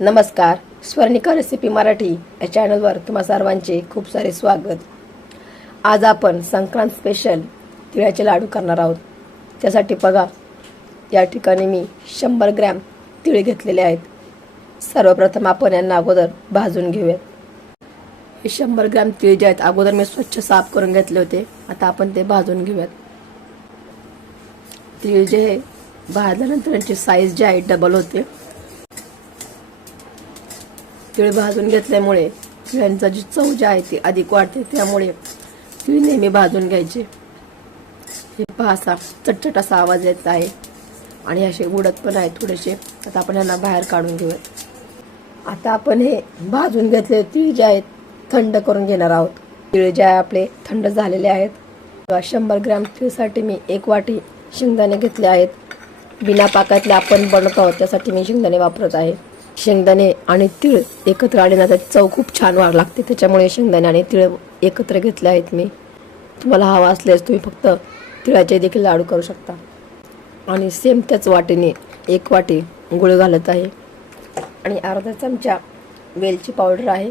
नमस्कार. स्वर्णिका रेसिपी मराठी या चॅनलवर तुम्हा सर्वांचे खूप सारे स्वागत. आज आपण संक्रांत स्पेशल तिळाचे लाडू करणार आहोत. त्यासाठी बघा या ठिकाणी मी शंभर ग्रॅम तिळ घेतलेले आहेत. सर्वप्रथम आपण यांना अगोदर भाजून घेऊयात हे शंभर ग्रॅम तिळ जे आहेत अगोदर मी स्वच्छ साफ करून घेतले होते. आता आपण ते भाजून घेऊयात. तिळ जे आहे भाजल्यानंतर यांची साईज जी आहे डबल होते. तिळ भाजून घेतल्यामुळे तिळांचा जी चव जी आहे ती अधिक वाढते त्यामुळे तिळ नेहमी भाजून घ्यायचे. हे पहा असा चटचट असा आवाज येत आहे. आणि असे उडत पण आहेत थोडेसे. आता आपण यांना बाहेर काढून घेऊयात. आता आपण हे भाजून घेतले तिळ जे आहेत थंड करून घेणार आहोत. तिळ जे आहे आपले थंड झालेले आहेत. शंभर ग्रॅम तिळसाठी मी एक वाटी शेंगदाणे घेतले आहेत. बिना पाकातले आपण बनवत आहोत त्यासाठी मी शेंगदाणे वापरत आहे. शेंगदाणे आणि तीळ एकत्र आले ना त्याची चव खूप छान वाढ लागते. त्याच्यामुळे शेंगदाणे आणि तीळ एकत्र घेतले आहेत मी. तुम्हाला हवा असल्यास तुम्ही फक्त तिळाचे देखील लाडू करू शकता. आणि सेम त्याच वाटीने एक वाटी गुळ घालत आहे. आणि अर्धा चमचा वेलची पावडर आहे.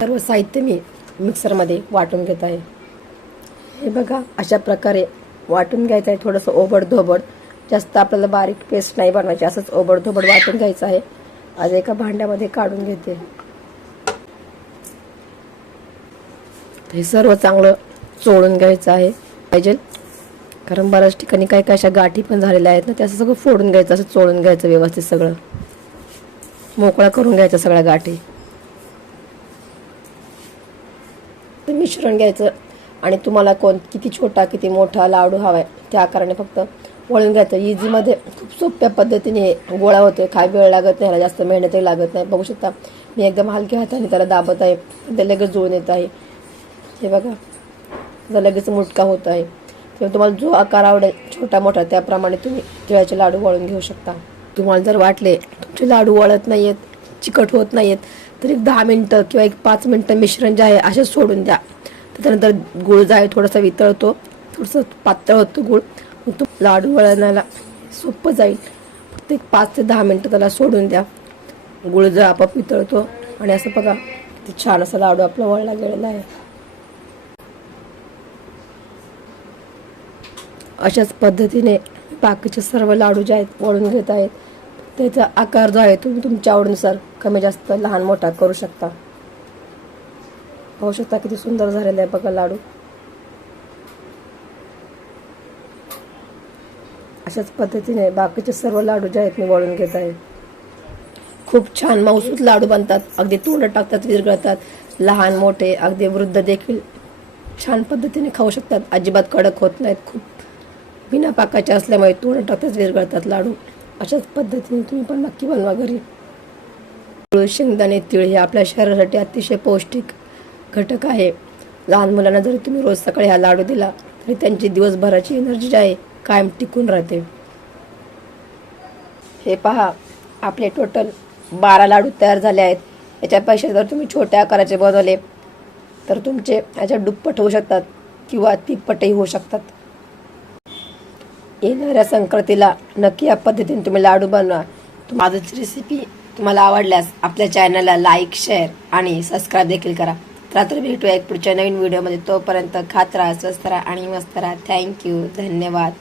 सर्व साहित्य मी मिक्सरमध्ये वाटून घेत आहे. हे बघा अशा प्रकारे वाटून घ्यायचं आहे. थोडंसं ओबड धोबड जास्त आपल्याला बारीक पेस्ट नाही बनवायची. असंच ओबड धोबड वाटून घ्यायचं आहे. आज एका भांड्यामध्ये काढून घेते. हे सर्व चांगलं चोळून घ्यायचं आहे. पाहिजे. कारण बऱ्याच ठिकाणी काही काही अशा गाठी पण झालेल्या आहेत ना ते असं सगळं फोडून घ्यायचं असं चोळून घ्यायचं व्यवस्थित सगळं. मोकळा करून घ्यायचं सगळ्या गाठी. ते मिश्रण घ्यायचं. आणि तुम्हाला कोण किती छोटा किती मोठा लाडू हवा आहे त्या आकाराने फक्त वळून घ्यायचं इझीमध्ये खूप सोप्या पद्धतीने गोळा होते काय वेळ लागत नाही ह्याला जास्त मेहनतही लागत नाही बघू शकता मी एकदम हलक्या हाताने त्याला दाबत आहे ते लगेच जुळून येत आहे हे बघा त्याचा लगेच मुटका होत आहे तर तुम्हाला जो आकार आवडेल छोटा मोठा त्याप्रमाणे तुम्ही तिळाचे लाडू वळून घेऊ शकता तुम्हाला जर वाटले तुमचे लाडू वळत नाही आहेत चिकट होत नाही आहेत तर एक दहा मिनटं किंवा एक पाच मिनटं मिश्रण जे आहे असेच सोडून द्या त्याच्यानंतर गुळ जो आहे थोडासा वितळतो थोडंसं पातळ होतं गुळ तो लाडू वळणाला सोपं जाईल. फक्त एक पाच ते दहा मिनटं त्याला सोडून द्या. गुळ जर आपोआप पितळतो आणि असं बघा ते छान असा लाडू आपला वळला गेलेला आहे. अशाच पद्धतीने बाकीचे सर्व लाडू जे आहेत वळून घेत आहेत त्याचा आकार जो आहे तुम्ही तुमच्या आवडीनुसार कमी जास्त लहान मोठा करू शकता. पाहू शकता किती सुंदर झालेला आहे बघा लाडू. अशाच पद्धतीने बाकीचे सर्व लाडू जे आहेत मी वळून घेत आहे खूप छान मौसूत लाडू बनतात. अगदी तोंड टाकतात विरघळतात. लहान मोठे अगदी वृद्ध देखील छान पद्धतीने खाऊ शकतात. अजिबात कडक होत नाहीत. खूप बिना पाकाचे असल्यामुळे तोंड टाकतात विरघळतात लाडू. अशाच पद्धतीने तुम्ही पण नक्की बनवा घरी. तीळ, शेंगदाणे तीळ हे आपल्या शरीरासाठी अतिशय पौष्टिक घटक आहे. लहान मुलांना जरी तुम्ही रोज सकाळी हा लाडू दिला तरी त्यांची दिवसभराची एनर्जी जी आहे कायम टिकून राहते. हे पहा आपले टोटल बारा लाडू तयार झाले आहेत. याच्यापेक्षा जर तुम्ही छोट्या आकाराचे बनवले तर तुमचे याच्यात दुप्पट होऊ शकतात किंवा तिप्पटही होऊ शकतात. येणाऱ्या संक्रांतीला नक्की या पद्धतीने तुम्ही लाडू बनवा. माझीच रेसिपी तुम्हाला आवडल्यास आपल्या चॅनलला लाईक शेअर आणि सबस्क्राईब देखील करा. रात्री भेटूया एक पुढच्या नवीन व्हिडिओमध्ये तोपर्यंत खात राहा स्वस्त राहा आणि मस्त राहा. थँक्यू धन्यवाद.